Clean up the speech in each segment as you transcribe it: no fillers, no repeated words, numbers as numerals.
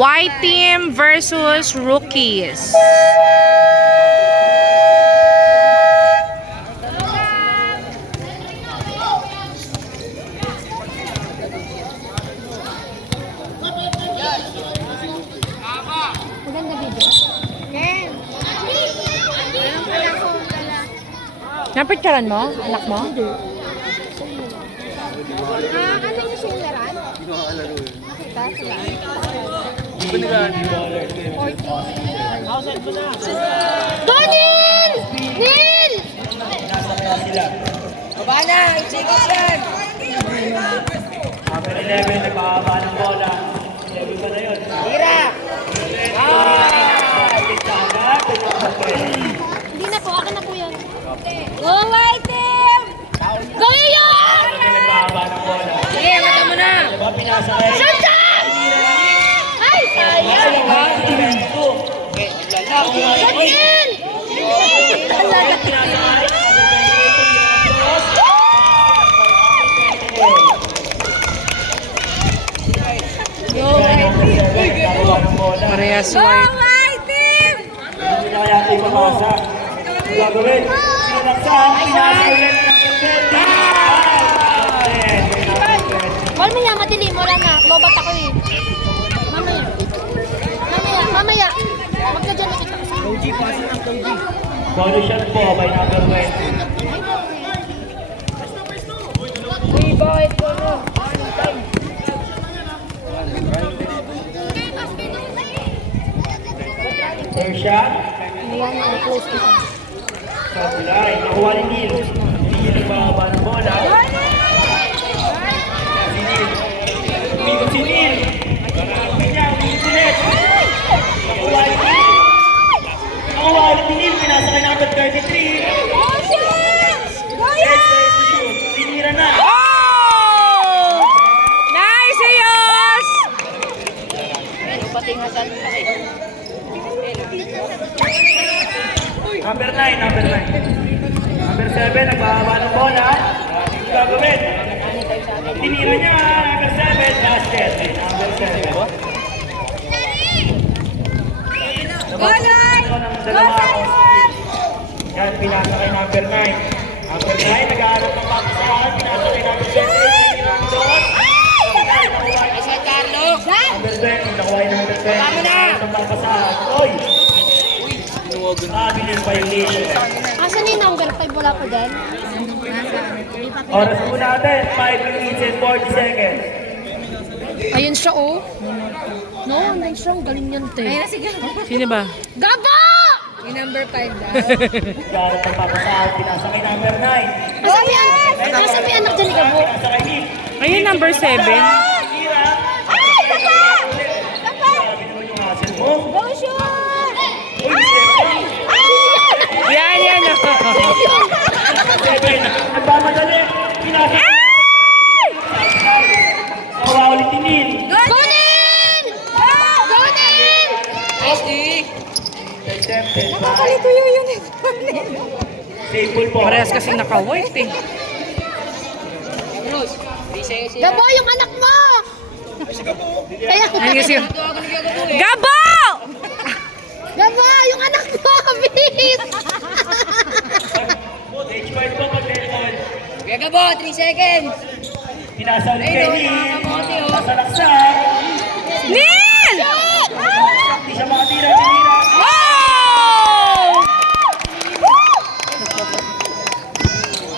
White team versus rookies. Maganda video. Ken! Napicturean mo? Anak mo? Ano yung sinlaran? Nakita sila. Donil! Nil! Baba na! Isikot yan! Number 11, nagpapaba ng bola. 11 pa na yun. Tira! Hindi na po, akin na po yan. Go white team! Go yun! Nagpapaba ng bola. Sige, mata mo na! Diba pinasakay? Sunshine! Ay! Sayang! Donil! Parehas Go white. white team! Hindi na kaya ito ipapasa. Ang gagawin? Sinaksak, pinasakay ulit ng Wala maya, madilim. Wala na. Lobat ako eh. Mamaya. Mamaya. Huwag ka dyan nakita ko sa Bonus shot po by number 20. Uy, bakit ko no? Third shot. Ayan, close ko siya. Sabulay. Nakuha ni Neil. Hindi nagpapaba ng bola. Si Neil. Umikot si Neil. Kanya, umikot ulit. Nakuha ni Neil. Nakuha ulit ni Neil. Pinasakay number 33. Tinira na. Oh! Nice, Ayos! Pati nga saan kasi. Number 9, number 9. Number 7, nagbababa ng bola. Ano gagawin? Tinira niya, number 7, basket. Number 7. Yan, pinasakay number 9. Number 9, nag-aaral ng papasahan. Pinasakay number 7. Tinira ang doon. Ay, San Carlo! Number 20, nakuha yung number 20. Tama na! Ng papasahan. Oy! Sabi ng violation. Asan yung number 5? Wala po din. Oras po natin, 5 minutes and 40 seconds. Ayun siya, oh. No, andun siya. Ang galing yan, te. Ayun na, sige. Sino ba? Gabo! Yung number 5 na. Nag-aaral ng papasahan. Pinasakay number 9. Asan may anak dyan ni Gabo? Pinasakay ni. Ayun, number 7. Tira. Ay! Sapa! Sapa! Sabi naman yung hassle mo. Go shoot! Uy, Yan, yan. Seven. Nagmamadali. Pinasakay. Nakuha ulit ni Neil. Gonin! Gonin! SD! Attempted. Nakakalito yung uniform nila. Safe ball po. Parehas kasing naka-white eh. Bruce, di sa'yo siya. Gabo, yung anak mo! Kaya, Ayun kasi. Tawagan ni Gabo eh. Gabo! Gabo, yung anak mo! Bis! H5 po pag-deadline. Kuya Gabo, 3 seconds. Pinasa ulit kay Ayun, Neil. nakakamote, oh. Nasalaksak. Neil! Hindi siya makatira. Tinira. Oh!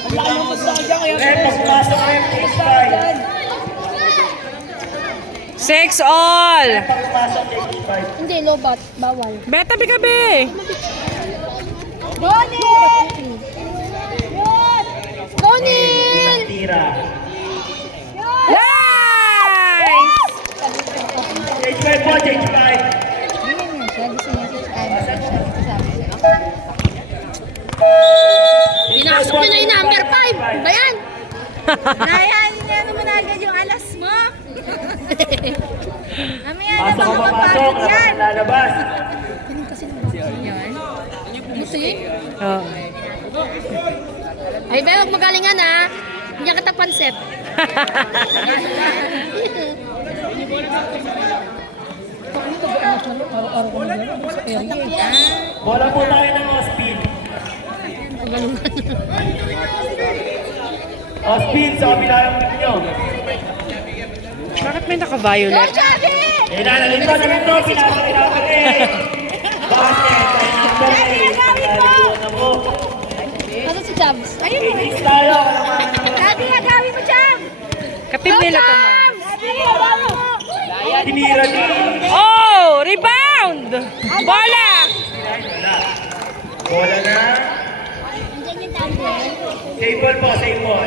Ang laki mo sa dyan kaya. Rep, pagpumasok rep. H5. 6 all. Pagpumasok H5. Hindi, lobat. Bawal. Beta bigabi. Gonin! Gonin! Tira. Nice! H5 po, H5. Pinasok nyo na yung number 5. Ba yan? Ryan, ano mo na agad yung alas mo? Mamaya na Pasok baka o papasok, mapagod yan. lalabas. Buti? Oh. Ay, ba, huwag magalingan ha. Hindi kita pansit. Bola po tayo ng Ospin. Ospin, sa kabila ng nyo. Bakit may naka-violet? Inanalim ko naman ito, pinasakay natin eh. Basket, ay number 8. Na po. Ano si Jabs? 8 tayo. Gabi, agawin mo, Cham! Kapit nila to, ma'am. Tinira din. Oh! Rebound! Bola! Bola na. Save ball po, save ball.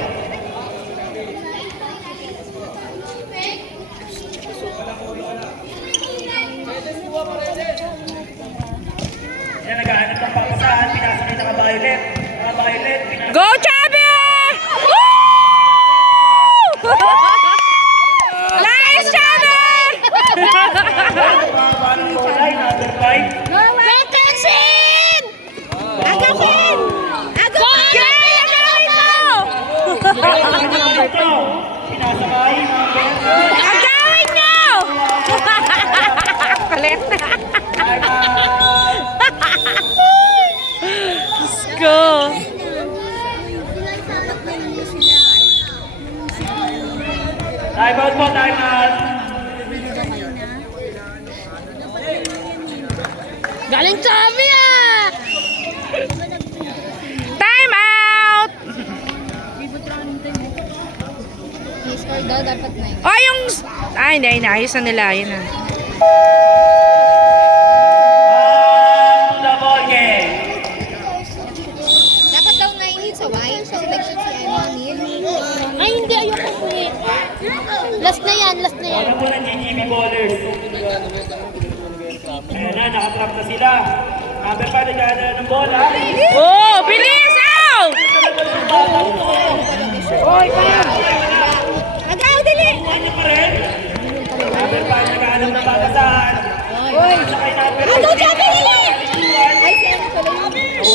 Yan, naghahanap ng papasahan. Pinasakay na ka-violet. Ka-violet, pinasakay. Go, Chubby! Woo! Nice, Chubby! Pababa ng bola, number 5. Vacancy! Agawin! Gay! Agawin mo! Pinasakay, number Agawin nyo! Palit. Diyos ko. Time out po, time out. Galing Chubby ah! Time out! I-score daw, dapat 9. Oh, yung... Ay, hindi. Inaayos na nila. Yun na. The ball game. Dapat daw 9 yun sa white. Kasi nag-shoot si Emily. Ay, hindi. Ayoko po eh. Last na yan, last na yan. Wala po ng GGB ballers. Ayan na, nakatrap na sila. Number 5, naghahanap ng bola. Oh, bilis! Ow! Agaw, dali! Ano pa rin? Number 5, naghahanap ng batasan. Sakay number 6. Agaw, Chubby, dali!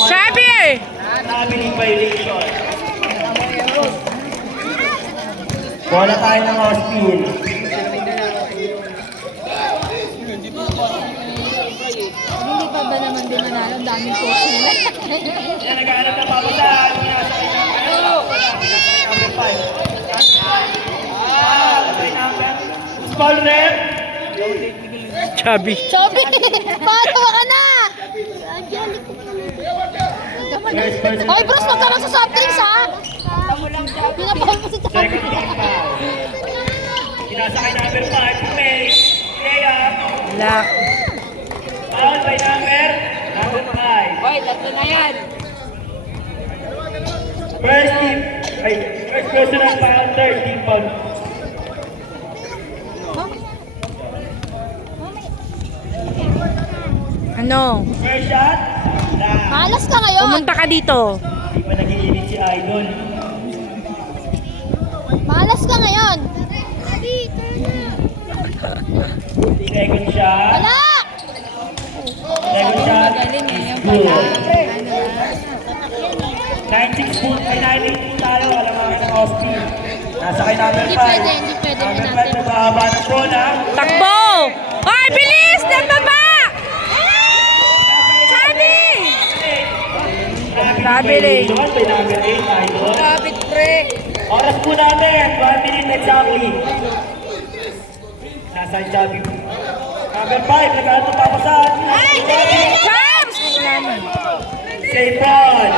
Chubby! Nabiling violation. Bola tayo ng Ospin. Hindi pa ba naman din nanalo? Ang daming coach nila. Yan, naghahanap ng batasan. Pinasakay number 5. Sakay number. Small red. Chubby. Chubby! Patawa ka na! First person. Hoy, Bruce, huwag ka lang sa soft drinks, ha? Pinapahal mo si Chubby. Second team foul. Pinasakay number 5. May. Leia. Wala. Foul by number 5. Hoy, tatlo na yan. First team. Ay, first personal foul. Third team foul. Ano? First shot. Wala. Malas ka ngayon. Pumunta ka dito. Hindi pa nag-iinit si Idol. Malas ka ngayon. Second shot. Wala! Second shot. Good. 9-6 po. Ay, 9-8 po tayo. Wala mga ng Ospin. Nasa kay number 5. Hindi pwede, hindi pwede. Number Natin. 5 nagbahaba ng bola. Takbo! Ay, bilis! Nagbaba! Chubby! Sabi rin. By number 8, Idol. Kapit, pre. Oras po natin. 1 minute exactly. Nasa yung Chubby. Number 5, nagkaroon ng papasan. Champs! Wala na. Save ball.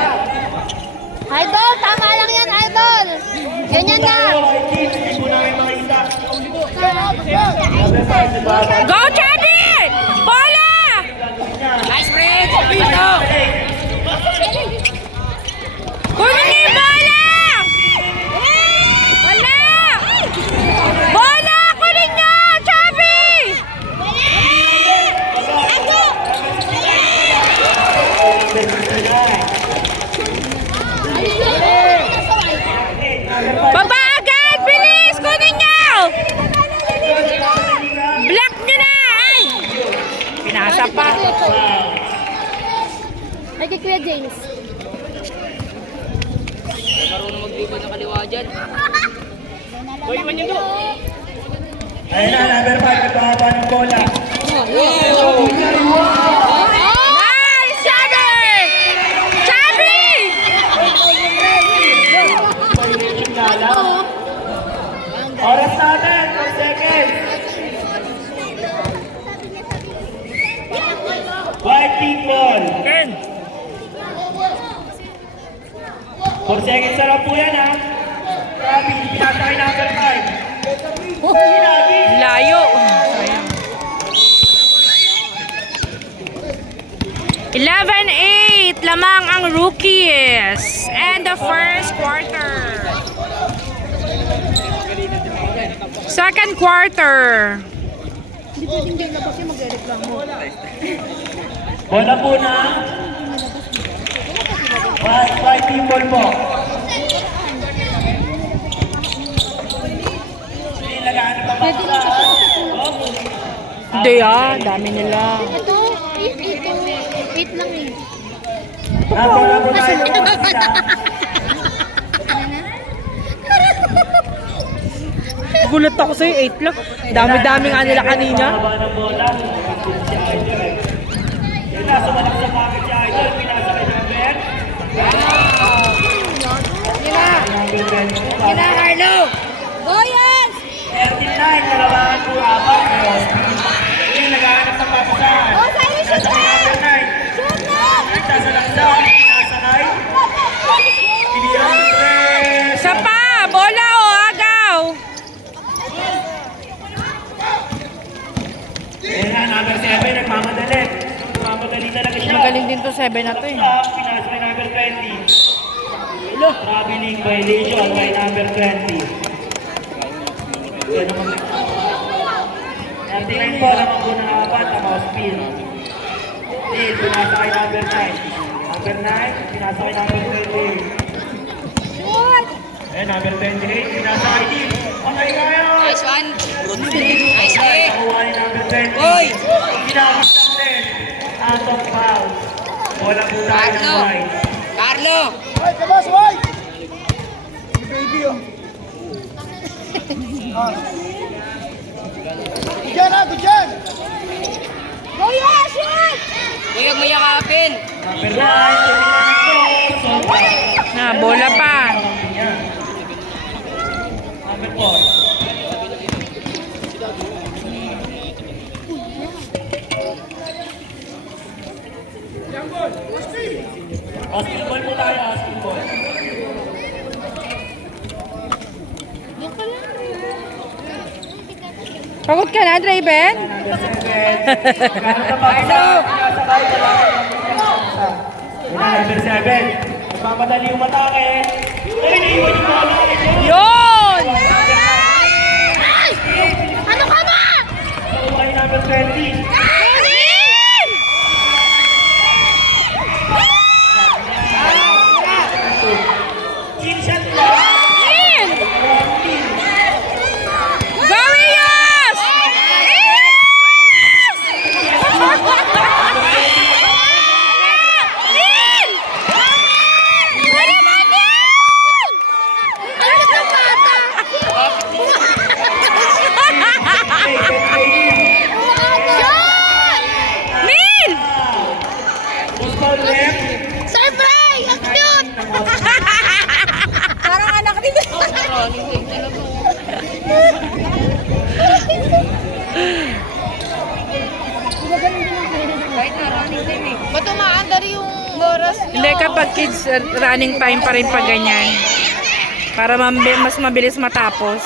Idol, tama lang yan, Idol. Ganyan na. Hindi po namin makita. Number 5, nagbahaba. Go, Chubby! Bola! Nice, pre. Dito. Kunin niyo yung bola! Wala! Bola! Kunin niyo! Chubby! Baba agad! Bilis! Kunin niyo! Block niyo na! Ay! Pinasa pa. Ay, kay Kuya James. Marunong mag-dribble na kaliwa dyan. Ayun na, number 5, nagbahaba ng bola. Nice, Chubby! Chubby! Oras natin, 4 seconds. White team ball. 4 seconds na lang po yan, ha? Grabe, pinasakay number 5. Sinabi. Layo. Sayang. 11-8 lamang ang rookies. And the first quarter. Second quarter. Bola po na. White team ball po. Nilagaan pa ba sa... Hindi dami nila. Ito, 8 lang eh. Bola po tayo po sila. Gulat ako sa'yo, 8 lang. Dami-dami nga nila kanina. Baba ng bola. Si Idol. Yun na, sumalak sa pocket si Idol. Pinasa kay Number. Kina, Carlo! Boyas! 39, kalabangan po apat. Yung naghahanap ng papasahan. Oh, sa'yo, shoot Nasa kay na! Number 9. Shoot na! Nagsasalaksak. Pinasakay. Pinirang stress. Isa pa! Bola o agaw! Ayan na, number 7, nagmamadali. Nagmamadali talaga siya. Magaling din to 7 na to eh. Pinasa kay number 20. Traveling violation kay number 20. Yan naman. 39 po, naman po na apat, ang mouse spin. Lead, pinasa kay number 9. Number 9, pinasa kay number 28. Shoot! Ayan, number 28, pinasa kay Lead. Okay kayo! Nice one! Nice play! Nakuha ni number 20. Oy! Pinakas natin. Out of bounds. Wala po tayo ng Carlo! right. Carlo! Boyas, shoot! Huwag mo yakapin! Number 9, Fernando Soto. Na, bola pa. Number 4. Basketball po tayo, basketball. Pagod ka na, Draven? Number 7. Nakasabay ko lang. Number 7. Nagmamadali yung matake. Ay, naiwan yung bola. Yun! Ano ka ba? Nakuha ni number 20. Chin-shot lang. Gorius! Neil! Football left. Sir Bray! Ang cute! Parang anak din. Ba't umaandar yung oras nyo? Hindi, kapag kids, running time pa rin pag ganyan. Para mas mabilis matapos.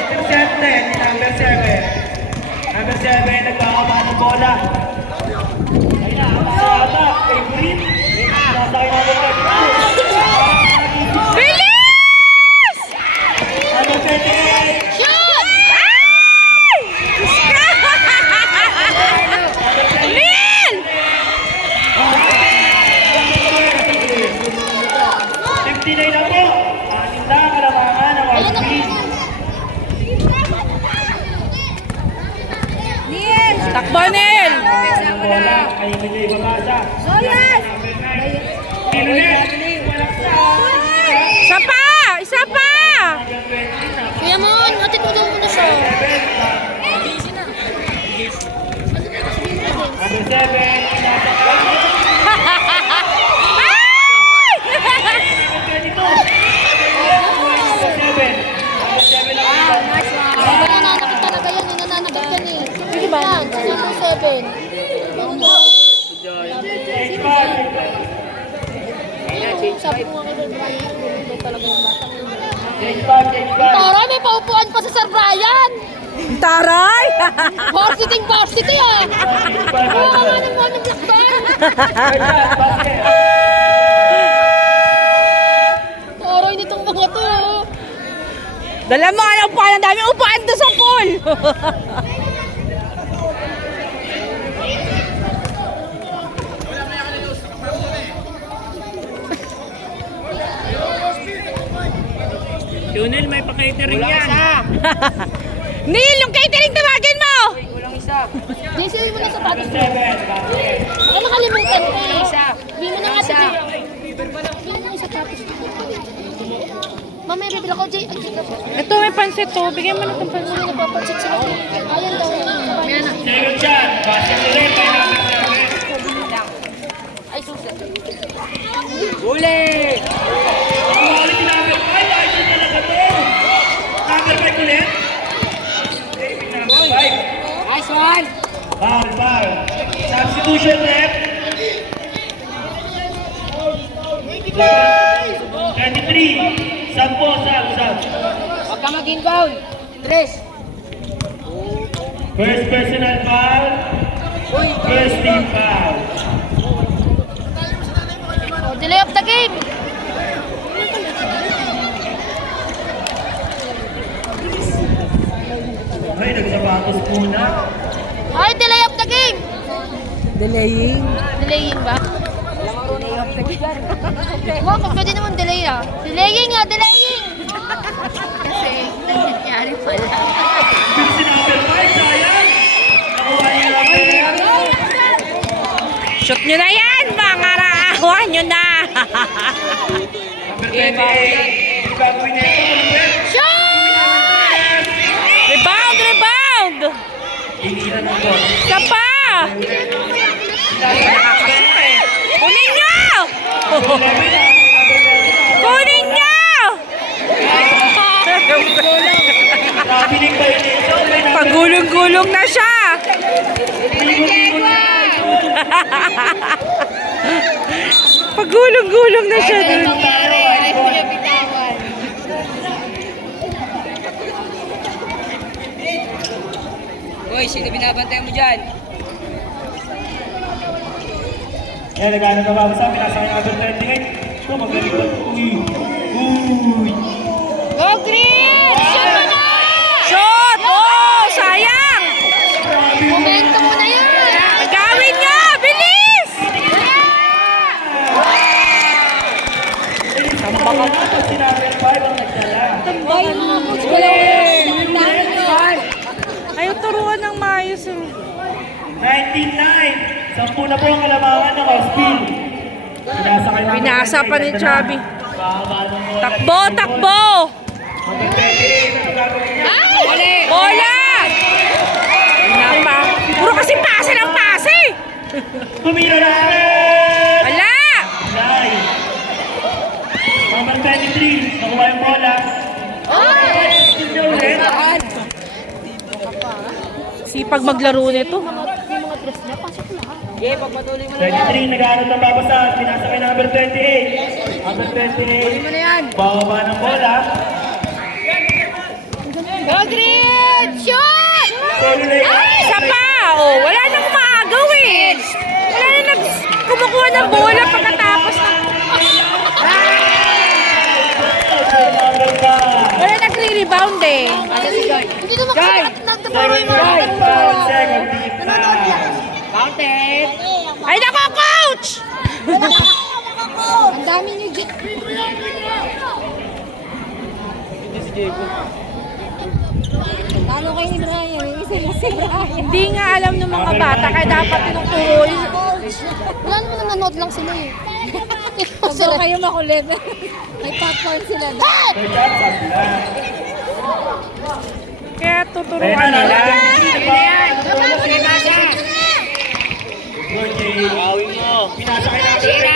Intercepted ni number 7. Number 7, nagkakaba ng bola. Ayun na, nakasatak kay Green. Nasa kay number 32. Bilis! Number 28. Shoot! Neil! 59 na po. Anin na, kalamangan ng White Queen. Takbo, Neil! Ang bola, kayo medyo ibabasa. Boyas! Pinulit. Walang sa. Isa pa! Isa pa! Kuya Mon, atid mo daw muna siya. Number 7, nasa Nananakit talaga yan eh. Nananakit yan eh. Sige ba? Yan, 7. Sabi ko nga kay Sir Brian, hindi talaga yung bata. Tara, may paupuan pa sa Sir Brian! Taray! Varsity ah! Oo, nga ng mga ng Blackburn! Taray nitong mga to. Dala mo nga ng upuan. Ang daming upuan doon sa pool. Junel, may pa-catering yan. Neil, yung catering tawagin mo! Kulang isa. JC, mo na sapatos mo. 7, Ay, nakalimutan ko eh. Hindi mo na nga sa Hindi mo na yung sapatos mo. Mamaya, bibila ko, Jay. Ito, may pansit to. Bigyan mo na itong pansit. Hindi napapansit sila. Ayan daw. second shot. Basket ulit kay number 7. Ay, susi. Huli! Kumali si number 5. Idol talaga to. Number 5 ulit. Saving number 5. Nice one! Foul. Substitution left. 23. Sampo, sub. Huwag ka mag-inbound. Tres. First personal foul. First team foul. Oh, delay of the game. Ay, nagsapatos muna. Ay, delay of the game. Delaying. Delaying ba? Wow, kung pwede naman delay ah. Delaying ah, delaying! Kasi nangyari pala. Si number 5, sayang. Nakuha niya number 5. Shoot nyo na yan, mga raawa nyo na. Number 28. Gagawin niya ito. Shot! Rebound! Inilan ng goal. Isa pa! Kunin nyo! Kunin nyo! Nabiling ba yun ito? Pagulong-gulong na siya! Pagulong-gulong na siya dun. Uy, sino binabantay mo dyan? Yan, nagano na ba sa amin? Nasa kanya number 28. Ito, magaling ba? Uy! Go Green! Shot mo na! Shot! Oh, sayang! Momentum mo na yan! Gawin nyo! Bilis! Tambakan na ito. Si number 5 ang nagdala. Ay, mga coach ko Ayaw turuan ng maayos. 19-9. 10 na po ang kalamangan ng Ospin. Binasa pa ni Chubby. Takbo! Takbo! Bola! Pinapa. Puro kasi pase ng pase! Tumira na ulit! Wala! Nice! Number 23, nakuha yung bola. Tignan ulit. Sipag maglaro nito. Yung mga dress niya, pasok lahat. Okay, pagpatuloy mo na yan. 23, nag-aaral ng babasa. Pinasa kay number 28. Number 28. Tuloy mo na yan. Bababa ng bola. Go Green! Shot! Solid. Isa pa! Oh, wala nang maagaw eh. Wala na kumukuha ng bola pagkatapos ng... Number 5. Wala nagre-rebound eh. Hindi naman kasi nagtaparo yung mga Second foul, second team foul. Counted. Ay nako, coach! Ang dami niyo dyan. Talo kayo ni Brian. Isa na si Brian. Hindi nga alam ng mga bata kaya dapat tinuturo. Wala naman nanonood lang sila eh. Huwag kayo makulit. May popcorn sila. Third shot, sabla. Kaya Kaya tuturuan na, nila. Good, Jay. Pinasa kay number 7.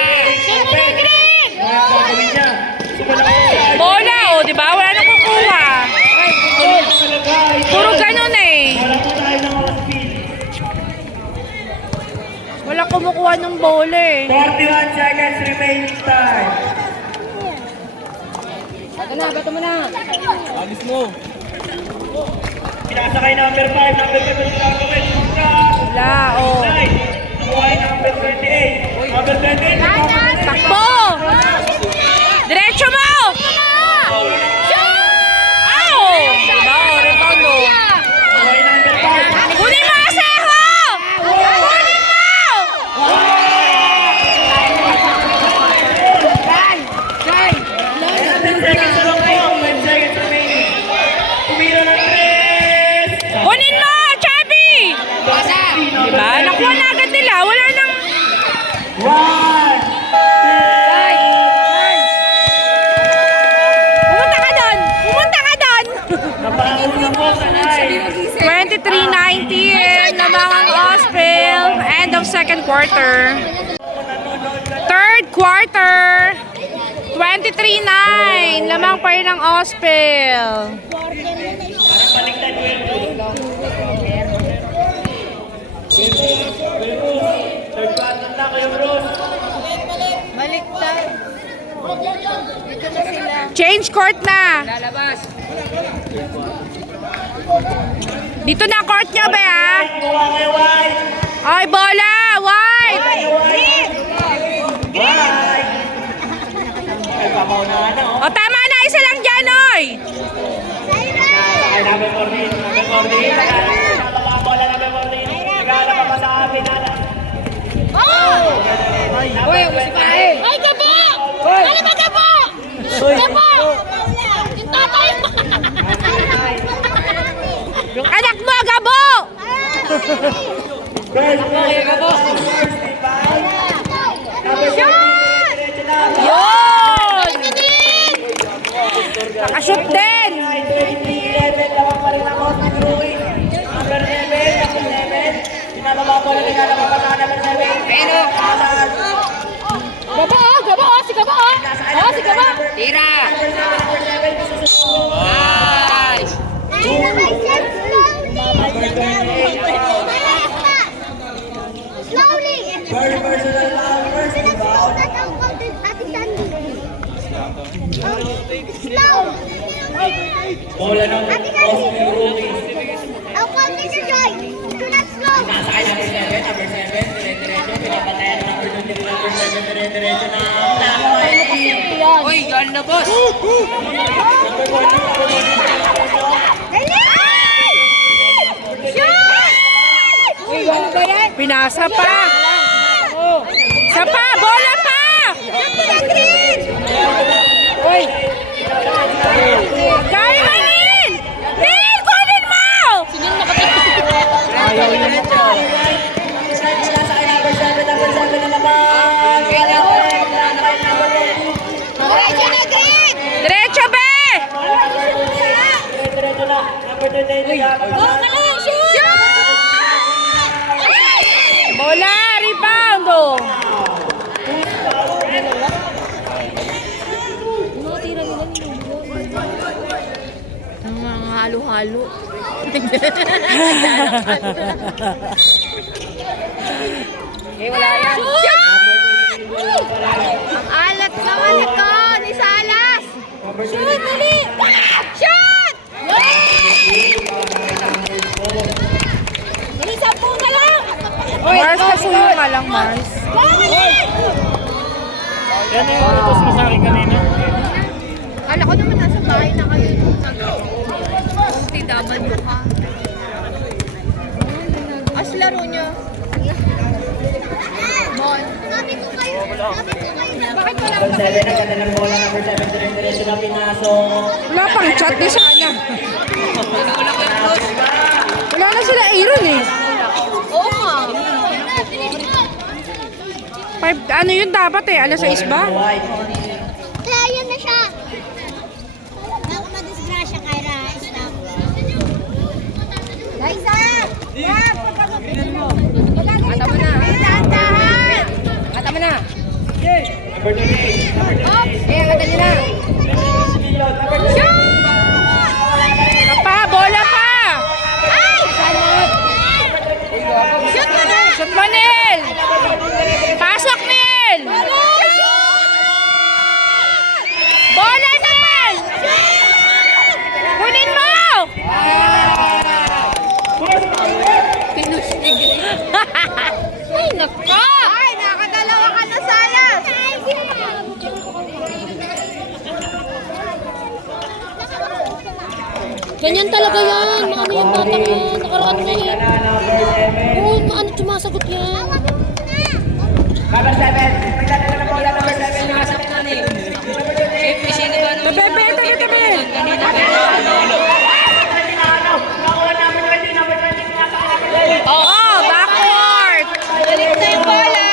Ano ang gagawin niya? Sumula ko. Bola, oh, di ba? Wala nang kukuha. Puro ganun eh. Wala po tayo ng off speed. Wala kumukuha ng bola eh. 41 seconds remaining time. Bato mo na. Pinasa kay number 5. Number 5 ang gagawin. Wala, oh. Nakuha yung number 28. Number 28. Takbo! Diretso mo! Ow! Diba? Oh, rebound oh. Nakuha yung number 5. Kunin mo, Asejo! Kunin mo! 10 seconds na lang po. 10 seconds remaining. Tumira ng 3. Kunin mo, Chubby! Diba? Nakuha na agad nila. Wala nang... 1. Pumunta ka doon! Pumunta ka doon! Napangulo na po sa 9. 23-19 lamang ang Ospil. End of second quarter. Third quarter. 23-9 lamang pa rin ang Ospil. Baliktad ko yun. Third quarter na kayo, Bruce. Baliktad. Dito na sila. Change court na. Lalabas. Dito na court nyo ba ha? Kuha kayo, White. Ay, bola! White! White. Ay, pamaunahan na, oh. O tama na, isa lang dyan, oy! Ay, number 14. Number 14. Nagkakabola, number 14. Nagkakabola pa sa akin, Ana. Uy, umusip pa eh. Ay, gabo! Ano ba gabo? Gabo! Yung tatay mo! Yung anak mo, Gabo! Girls, Yun! Nakashoot din! Pero, Gabo, oh! Gabo, oh! Si gabo, oh! Oh, si gabo! tira. Nice. Slowly! Slow! Bola ng Ate Candy! Oscar Rookie. I'll call Mr. Joy! Do not slow! Nasa kay number 7, dire-diretso, pinapatayan ng number 23, number 7, dire-diretso na Uy, galing na boss. Pinasa pa! Isa pa! Bola pa! Kaya mo, Lin! Lin! Kunin mo! Diretso ba? Bola! Rebound! Oh. Ang mga halo-halo. Eh, wala yan. Ang alat naman ito ni Salas. Shoot! Dali! Shoot! Dali, 10 na lang! Mars, pasuyo ka lang, Mars. Yan yung utos mo sa akin kanina. Kala ko naman nasa bahay na kayo. TW ka. As laro nyo. Bon. Sabi ko kayo! Bakit wala Number 7, ang ganda ng bola, number 7, dire-diretso na pinasok. Wala pang chat ni sana. Wala na sila Aaron eh. Oo nga. Ano yun dapat eh? Alas 6 ba? Kaya yun na siya. Ako madisgrasya kay Rais lang. Guys, Brad, pagkagupitin mo. Kata mo na. Dahan-dahan. Kata mo na. Number 28. Number 28. Eh, kata nyo na. Pa, bola pa! Ay! Shoot mo na! Shoot mo, Nel! Pasok, Nel! Bola, Nel! Kunin mo! Ay, nako! Ay, nakadalawa ka na sana! Ganyan talaga yan. Ano yung batang yan? Nakaraan na eh. Oo, ano sumasagot yan? Number 7. Magdadala ng bola. Number 7. Sinasakit na eh. Siyempre, sino ba naman? Tabi, tabi, tabi! Kanina pa yun. Oh, backward! Balik na yung bola!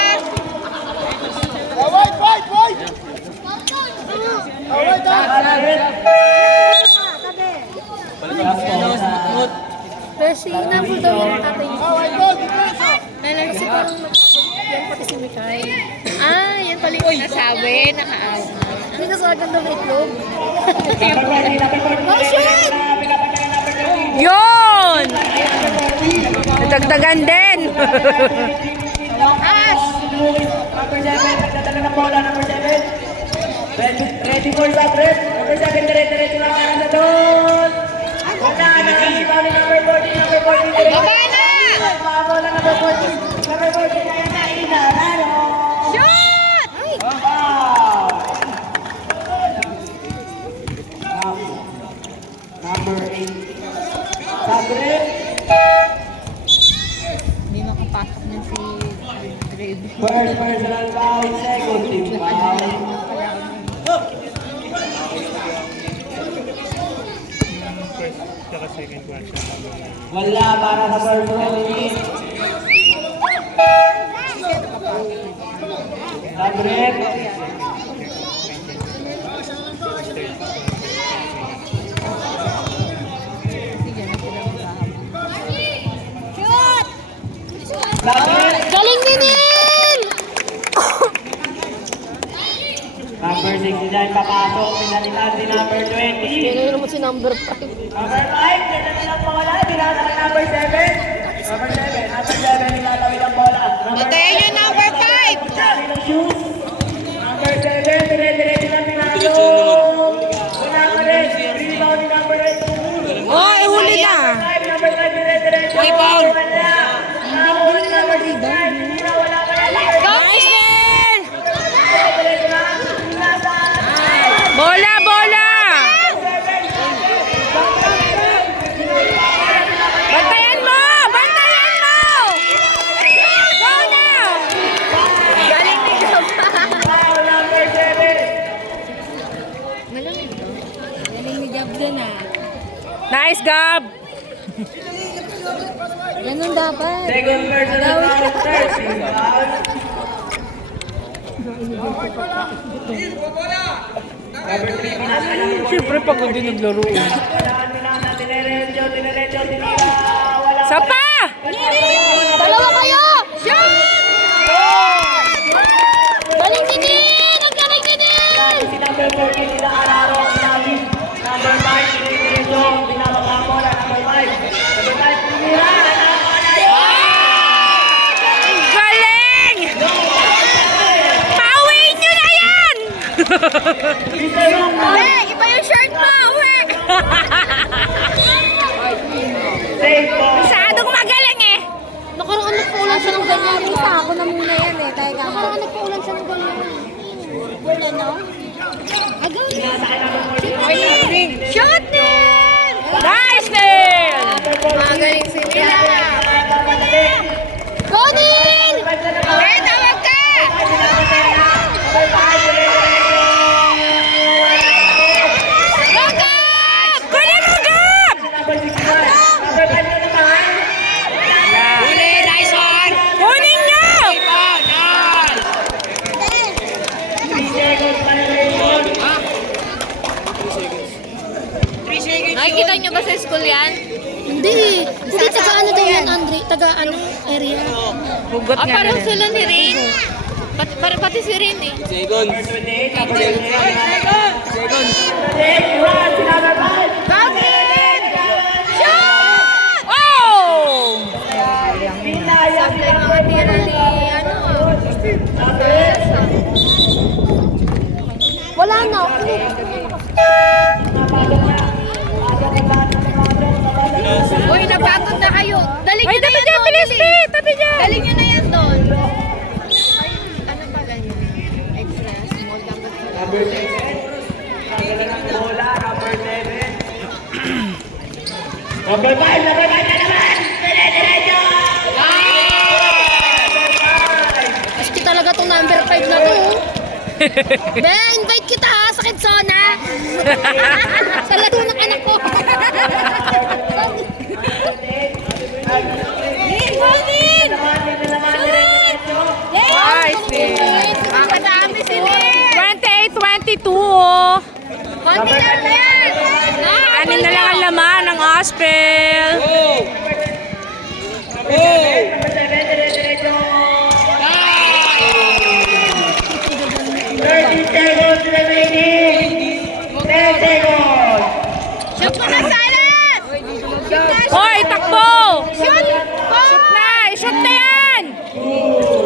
Kasi inabol daw yung tatay niya. Nalala kasi parang nagkakot yan pati si Mikay. Ah, yan pala yung sinasabi. Nakaawa. Hindi ka sa ganda ng itlog. Oh, shoot! Yun! Nadagdagan din! Ash! Number 7. Magdadala ng bola. Number 7. Ready for shot, Red. Number 7. Dire-diretso lang ang sa doon. Wala na. Number 14. Number 14. Baba na! Bola number 14. Number 14 na yan na inalaro. Shoot! Wow! Number 8. Sabre. Hindi makapasok na si Dre. First personal foul. Second team foul. Wala para sa personal team. Sabre. Shoot! Sabre. Galing din yan! Number 69 papasok. Pinalitan si number 20. Yan naman si number 5. Number 5, dito na lang bola. Dinala ng number 7. Number 7. Number 7, nilalawin ang bola. Batayan yung number 5! Sabi ng shoes. Number 7, dire-diretso lang pinalo. Wala ka rin. Rebound ni number 8. Oh, huli na! Number 5, dire-diretso. May foul. Wala. Nahuli ni number 6. Wala ka rin. Nice, Nel! Dire-diretso lang. Nasa. Bola, bola! Bantayan mo! Bantayan mo! Go na! Galing ni Gamba! Foul number 7. Galing ni Gab dun ah. Nice, Gab! Ganun dapat. Second personal foul. Third team foul. Number 3, pinasa ng Siyempre, pagod din naglaro. Dinerecho, tinira. Wala. Sapa! Dalawa kayo! Galing si Din! Ang galing si Din! Si number 14, nila Araro ang sabi. Number 5, dinerecho, binababa mo na. Number 5. Number 5, tinira. Ang galing! Pauwiin nyo na yan! Hey, iba yung shirt mo! Uwi! Save po. Masyadong magaling eh! Nakaraan nagpaulan siya ng ganyan. Isa ako na muna yan eh. Nakaraan nagpaulan siya ng ganyan. Wala na? Agaw na. Shoot din! Nice, Nel! Magaling si Nila! Gonin! Okay, tawag ka! Go, Gab! Kunin mo, Gab! Number 61. Number 5 na naman. Huli, nice one. Kunin nyo! Nice. school yan? Hindi. Hindi, taga ano daw yan, Andre? Taga ano, area. Hugot Ah, nga parang ganun. sila ni Rain. Pati si Rain eh. Number 28, number 28. Second. Si number 5. Oh! Pinayang Sablay mga tira ni ano Wala na. Uy, napagod na kayo. Dali Ay, nyo na tabi yan dyan, doon. bilis, Dali. Pi! Tabi dyan! Dali nyo na yan doon. Ay, ano pala yun? Extra small dapat. Number 7. Bola, number 7. Number 5, number 5 na naman! Dire-diretso! Gusto talaga tong number 5 na to. Be, invite kita ha, sa Quezona. Sa laro ng anak ko. Ay, Ang kadami si Rain. 28-22, oh. Konti lang na yan. Anin na lang ang laman ng Ospel. 30 seconds remaining! 10 seconds! Shoot mo na, Salas! Hoy, takbo! Shoot! Shoot na! I-shoot na yan!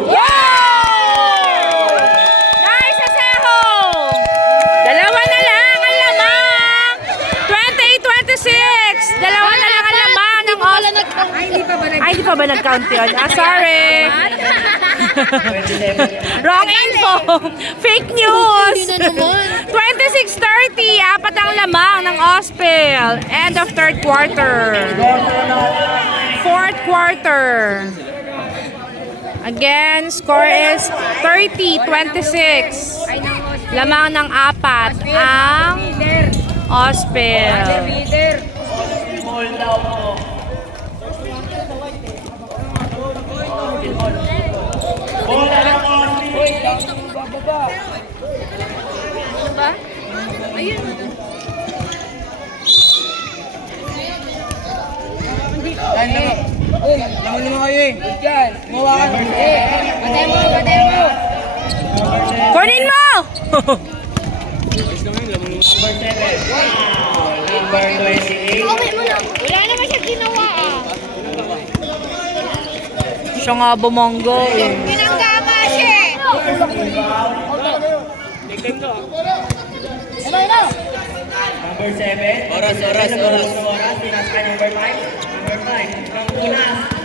Wow! Nice, Asejo! Dalawa na lang ang lamang! 28-26! Dalawa na lang ang lamang ng Ospel. Ay, hindi pa ba nag-count yun? Ah, sorry! Wrong info! Fake news! Hindi na naman. 26-30, apat ang lamang ng Ospel. End of third quarter. Fourth quarter. Again, score is 30-26. Lamang ng apat ang Ospel. Ball daw po. Bola na po! Kunin mo! Number 7. Wow! Number 28. Wala naman siya ginawa ah. Siya nga bumonggo eh. Pinanggama siya eh. Number 7. Oras. Pinas ka number 5. Number 5.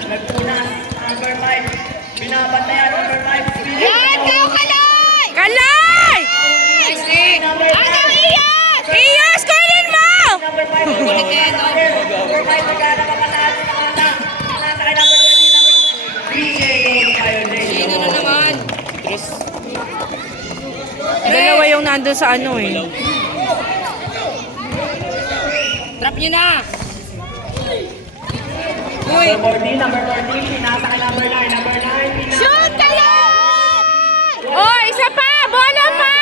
Nagpunas. Number 5. Binabantayan. Number 5. Yan! Kau kalay! Kalay! Ano iyas? Iyos, kunin mo! Number 5. Number 5. Magkana mapataas sa mata. Nasa kay number 20. DJ goes tayo. Sino na naman? Dalawa yung nandun sa ano eh. Trap nyo na! Number 14. Pinasa kay number 9. Number 9. Pinasa. Shoot kayo! Oh, isa pa! Bola pa!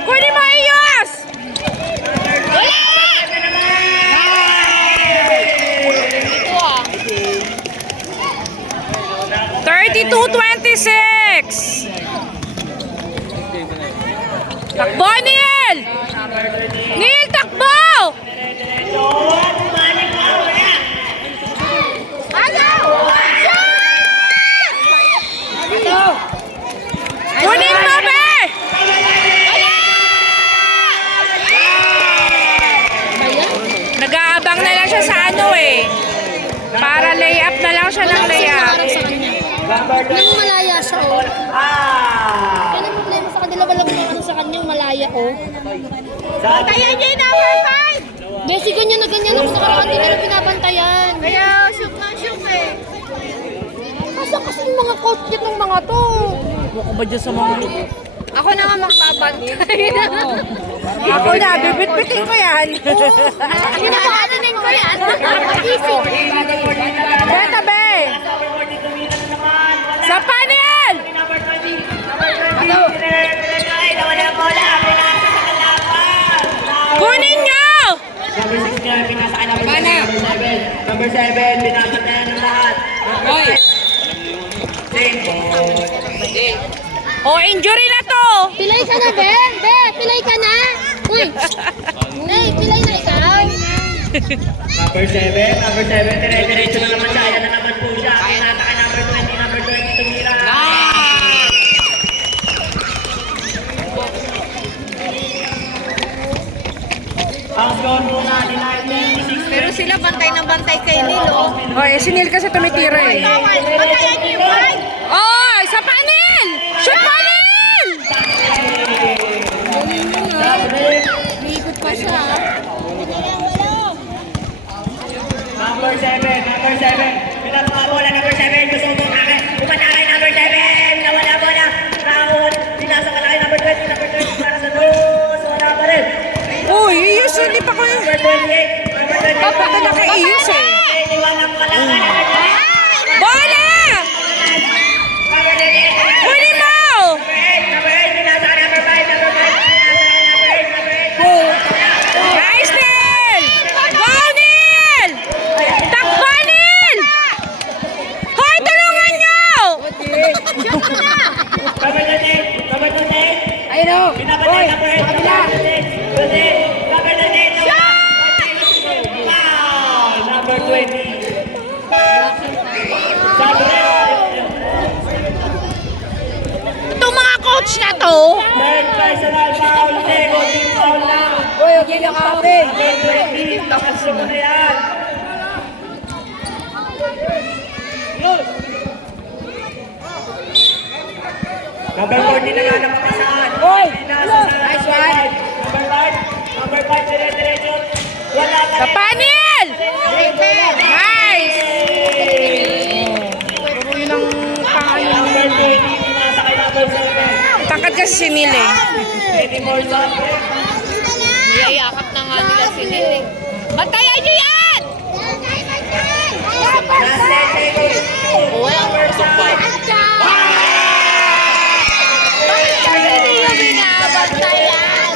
Kunin mo, Iyos! Wala! Ito ah. 32-26! Takbo, Neil! Neil, takbo! Ano? Shoot! Kunin mo, be! Nag-aabang na lang siya sa ano eh. Para lay-up na lang siya ng lay-up. Parang sa kanya. Number Yung malaya siya, oh. Ah! Yan ang problema sa kanila, walang ano sa kanyang malaya, oh. Bantayan niyo yung number 5! Besi, ganyan na ganyan ako nakaraan, hindi nila pinabantayan. Kaya shoot na shoot eh. Kasi yung mga coach niya ng mga to. Ako ba dyan sa mga... Ako na nga magbabantay. Ako na, bibit-bitin ko yan. Kinakaananin ko yan. Easy. Beta, be! Sa panel! Number 20. Nawala ang bola. Pinasa sa kalaban. Kunin nyo! Number 6 pinasa kay number 20. Number 7, pinapatayan ng lahat. Number Hoy! 5, same ball. Oh, injury na to. Pilay ka na, Ben! Ben! Pilay ka na! Uy! Hey, pilay na ikaw! Number 7, dire-diretso na naman siya. Ayan na naman po siya. Kinata kay number 20 tumira. Ang score po natin ay 26. Pero sila bantay na bantay kay Nilo. Oh, eh, si Neil kasi tumitira eh. Bantayan niyo yung white! Oh, sa panel! Shoot panel! Umiikot pa siya. Number 7. Pinapaka bola, number 7. Gusto mo akin. Umatake, number 7. Nawala bola. Raon. Pinasa ka lang, number 20. Number 20. Para sa dos. Wala pa rin. Uy, usually pa ko yun. Number 28. Number 28. Papa ka naka-ius eh. Iniwanan ka lang. Number 28. Bola! Number 28. Huli mo! Number 8. Pinasa ka, number 5. Number 5. Pinasa ka, number 8. Nice, Neil! Go, Neil! Takbo, Neil! Hoy, tulungan nyo! Number 28. Number 28. Ayun o! Pinapatay, number 8. Number 28. Number 28. Wow! Number 20. Itong mga coach na to, Third personal foul. Nego, team foul na. Uy, huwag yung kapin! Number 20. Nakaslo mo na yan. Number 40 na nga napakasahan. Uy! Nice one. Number 5, dire-diretso. Wala ka sa rin. panel! Nice! Puro yun ang pangalan. Number 20, pinasa kay number 7. Tangkad kasi si Neil eh. 20 more shots. Iyayakap na nga nila si Nilo eh. Bantayan niyo yan! Last 10 seconds. Number 5. Bakit hindi yung binabantayan?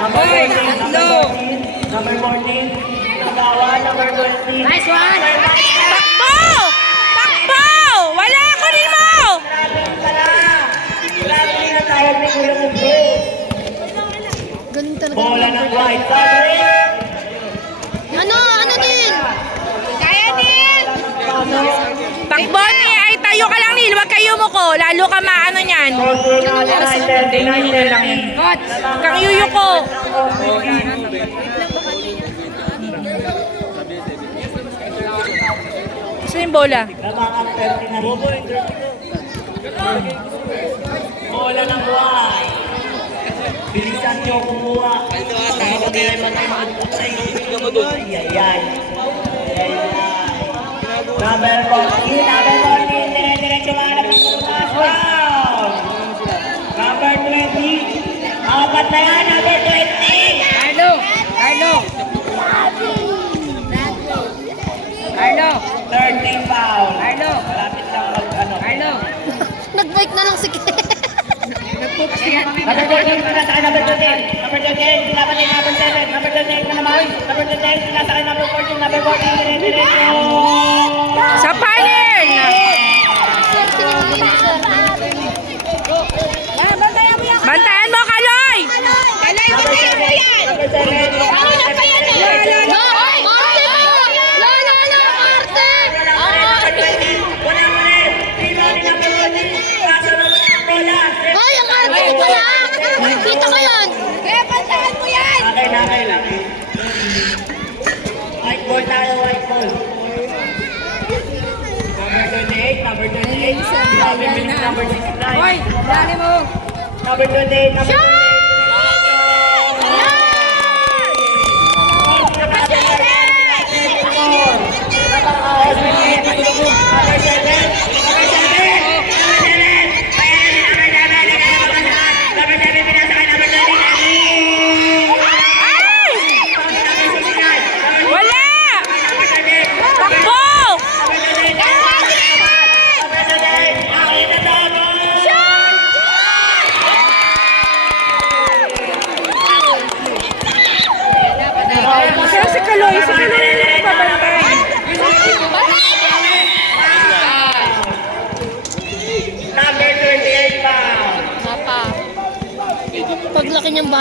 Number 14. Number 14. Nagawa. Number 20. Nice one! Takbo! Takbo! Wala ko rin mo! Grabe na tawag ni Kuya Mundo. Ganun talaga. Bola ng white. Sabi. Ano din? Kaya din! Takbo ni, ay tayo ka lang Neil, wag kayo mo ko. Lalo ka maano niyan. Coach! Kang yuyo ko. Saan yung bola? Bola ng white. Bilisan nyo kumuha. Ayayay. Number 14. Dire-diretso mahanap ng punas. Wow! Number 20. Apat na yan. Number 20. Carlo! Carlo! Carlo! 13 foul. Carlo! Malapit lang mag-ano. Carlo! Nag-break na lang si Ken. Number 14, pinasa kay number 13. Number 13, sinaban ni number 7. Number 13 na naman. Number 13, pinasa kay number 14. Number 14, dire-diretso. Sa panel! Bantayan mo, Kaloy! Number 7. Number 7. Kanina pa yan eh. No! Arte mo! Lala na, Arte! Number 20. Wala mo rin. Rebound ni number 14. Kaso naman ang bola. Hoy, ang Arte ko pala! Kita ko yun! Kaya bantahan mo yan! Okay lang. White ball tayo, white ball. Number 28, number 28. Number 69. Hoy! Dali mo! Number 28, number 28. Wala! Takbo!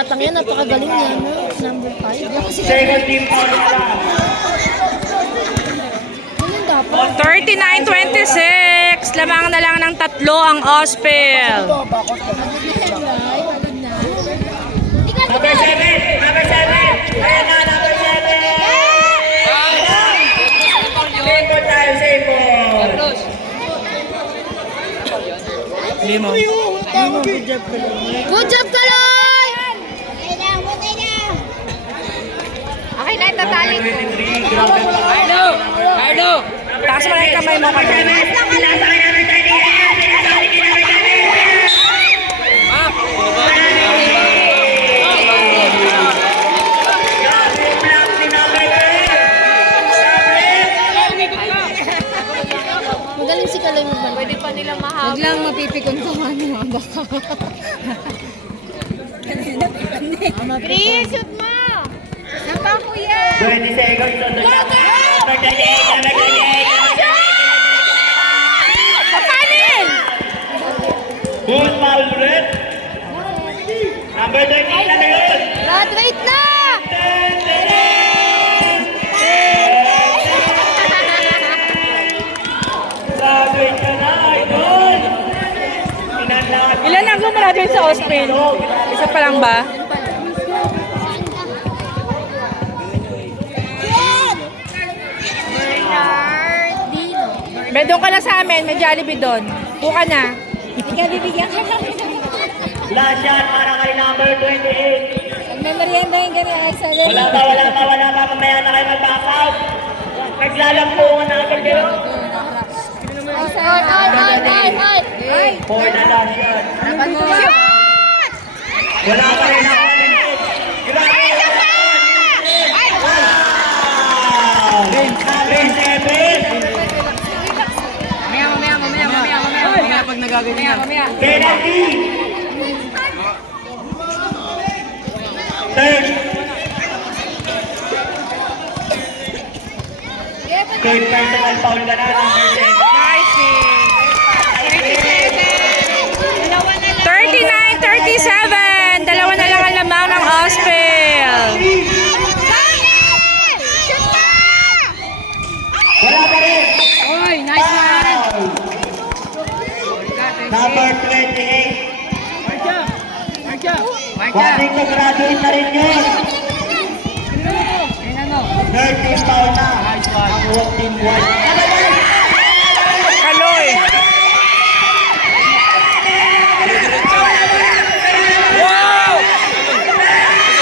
batang yan, napakagaling yan, no? Number 5. Yan kasi Second team foul na. ganyan dapat. 39-26. Lamang na lang ng 3 ang Ospel. Number 7. Number 7. Ayan na, number 7. Same ball tayo, same ball. Good job, Kaloy! Okay na, tatali. Carlo! Carlo! Taas mo na yung kamay mo kagabi. Magaling si Kaloy magbalik. Pwede pa nila Huwag mahaba. lang mapipikon ka nga baka. Chris, shoot mo! Napa, kuya! 20 seconds on the clock. Number 38, number 38. Kapanin! Good foul ulit. Number 13 na ngayon. Graduate na! Graduate ka na, idol. Pinanlahat. Ilan ang gumraduate sa Ospel? Isa pa lang ba? Be, doon ka na sa amin. May Jollibee doon. Buka na. Last shot para kay number 28. May merienda yung ganyan, ay sa Wala pa. Mamaya na kayo mag-back out. Naglalampungan na agad kayo. Ay! For the last shot. Wala pa rin ako. Grabe! Wow! Green 7. Mamaya pag nagaganyan. Penalty! Third. Third personal foul ka na, number 10. 39-37. Dalawa na lang ang lamang ng Ospel. Wala pa rin. Oy, nice one! Number 28. Marcha! Wanting to graduate na rin yun. Third team foul na. Ang walk team 1. Kaloy. Wow!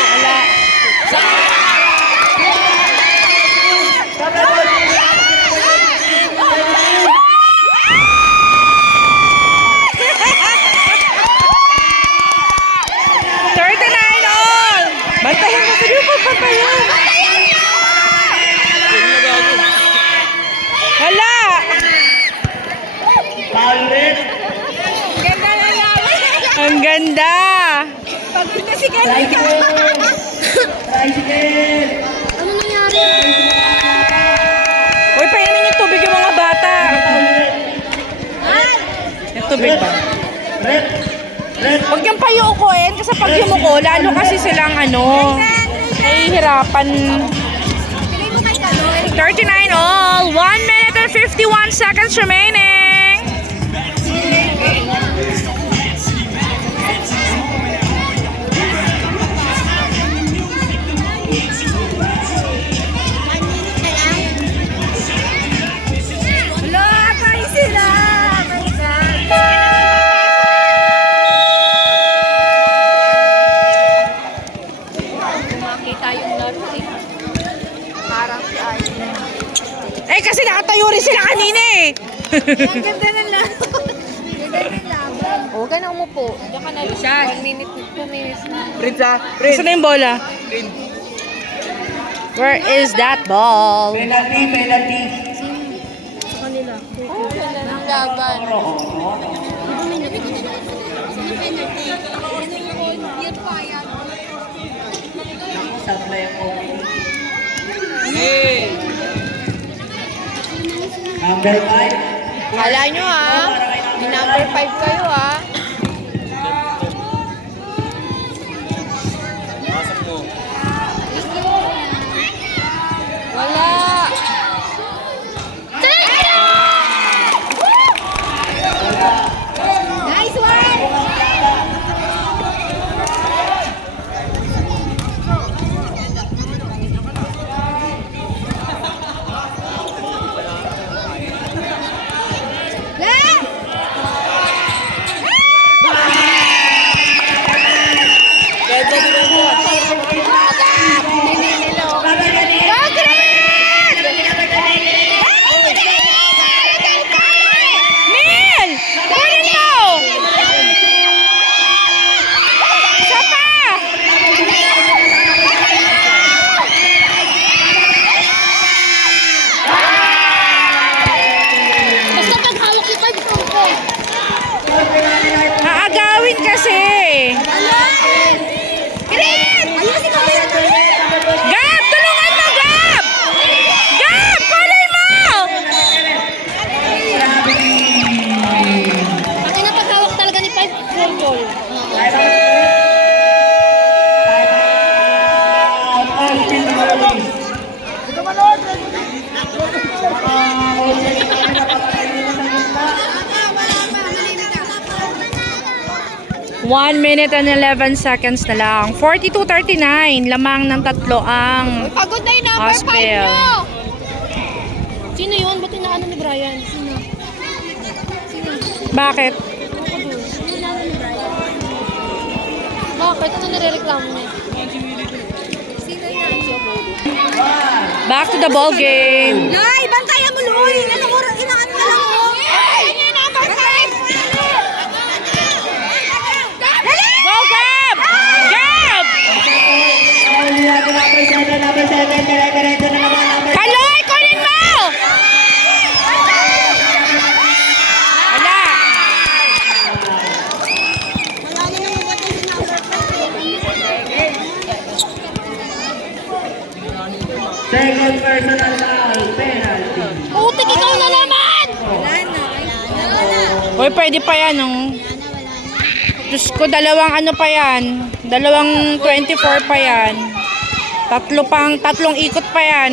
Wala. 39 all! Bantayan mo. Sige po, bantayan. Wala! Foul rin. Ang ganda! Tricycle. Tricycle. Ano nangyari? Uy, painumin yung tubig yung mga bata. Yung tubig ba? Red. Red. Huwag yung payukuin kasi pag yumuko, lalo kasi silang nahihirapan. 39 all. 1 minute and 51 seconds remaining. Makita yung lot eh. Parang si Ay. Eh, kasi nakatayo rin sila kanina eh. Ang ganda ng laban. Huwag ka na umupo. Diyan ka na lang. 1 minute, 2 minutes na. Prince ah! Saan na yung bola? Where is that ball? Penalty, penalty. Sa kanila. Ang laban. Supply ako. Hey! Number 5. Kala nyo may number 5 kayo 1 minute and 11 seconds na lang. 42-39. Lamang ng tatlo ang Pagod na yung number 5 Aspel. nyo. Sino yun? Ba't inaano ni Brian? Sino? Bakit? Bakit? Ano nire-reklamo niya? Back to the ball game. Nay, bantayan mo, Loy. Anong oras? Inaan mo lang mo. Ay, yun yung number 5. Dali! Go, Gab! Gab! Huli natin number 7. Dire-diretso na naman number 7. Kaloy, kunin mo! Wala. Second personal foul, penalty. Putik, ikaw na naman! Uy, pwede pa yan, oh. Diyos ko, dalawang ano pa yan. Dalawang 24 pa yan. Tatlong ikot pa yan.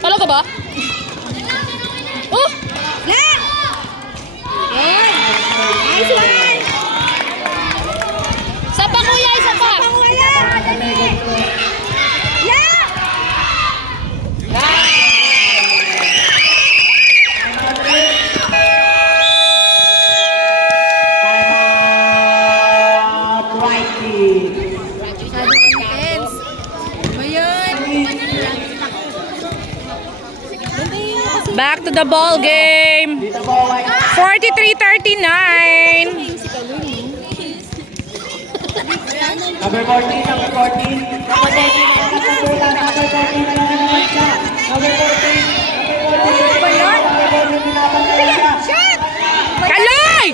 Talaga ba? Oh! Nice one! Isa pa kuya, isa pa! Wala! Yeah! Timeout, right team. Back to the ball game. Dito po, white. 43-39. Number 14, number 14. Number 14 na number 14 na naman siya. Number 14, number 14 pinapantayan siya. Kaloy!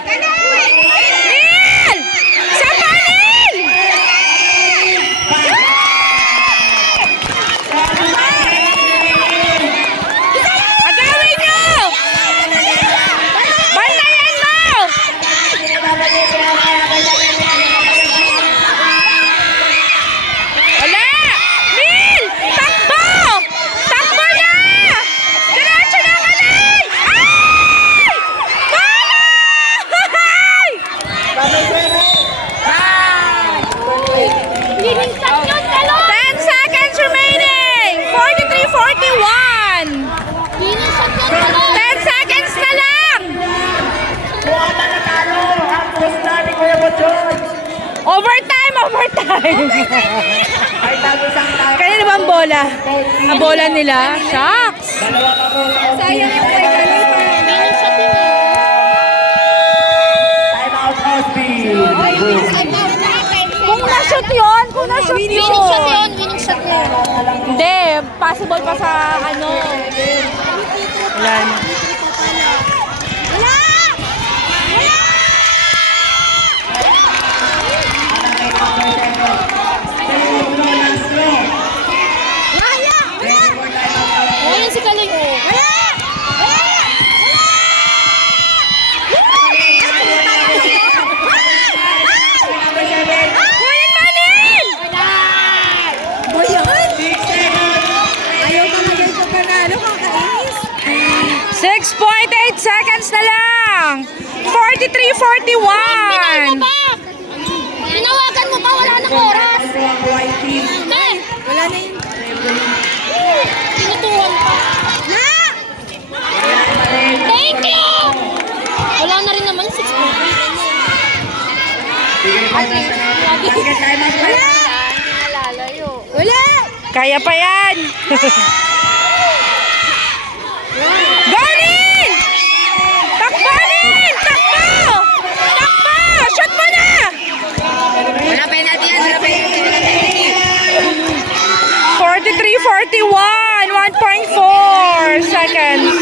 Neil! Sa panel! Agawin nyo! Bantayan mo! Wala! Neil! Takbo! Takbo na! Diretso na Kaloy! Ay! Kaloy! Liningsat yun, Kaloy! 10 seconds remaining! 43-41! Liningsat yun, Kaloy! 10 seconds na lang! Buwan na natalo ang posta ni Kuya Bochon. Overtime! Overtime! Ay tago sang tayo. Kaya ba ang bola? Ang bola nila? Shucks! Dalawa pa po. Sayang yung kay Kaloy pa. Liningsat yun eh. Timeout, Osby. Kung na-shoot yun! Kung na-shoot Liningsat yun! yun, liningsat yun. Hindi, possible pa sa ano. Wala na. Wala! Wala! Oh, yun si Kaloy, oh. Kunin Manil! Ayaw talaga ito panalo, kakainis. 6.8 seconds na lang! 43-41! Tinawagan mo pa, wala nang oras. Eh, Wala na yun. tinuturuan pa. Thank you! Wala na rin naman, 6 Wala! Kaya pa yan! Ganin! Takbo, Nil! Takbo! Takbo! Shoot mo na! Wala penalty yan, wala penalty. 43-41! 1.4 seconds.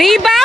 Rebound!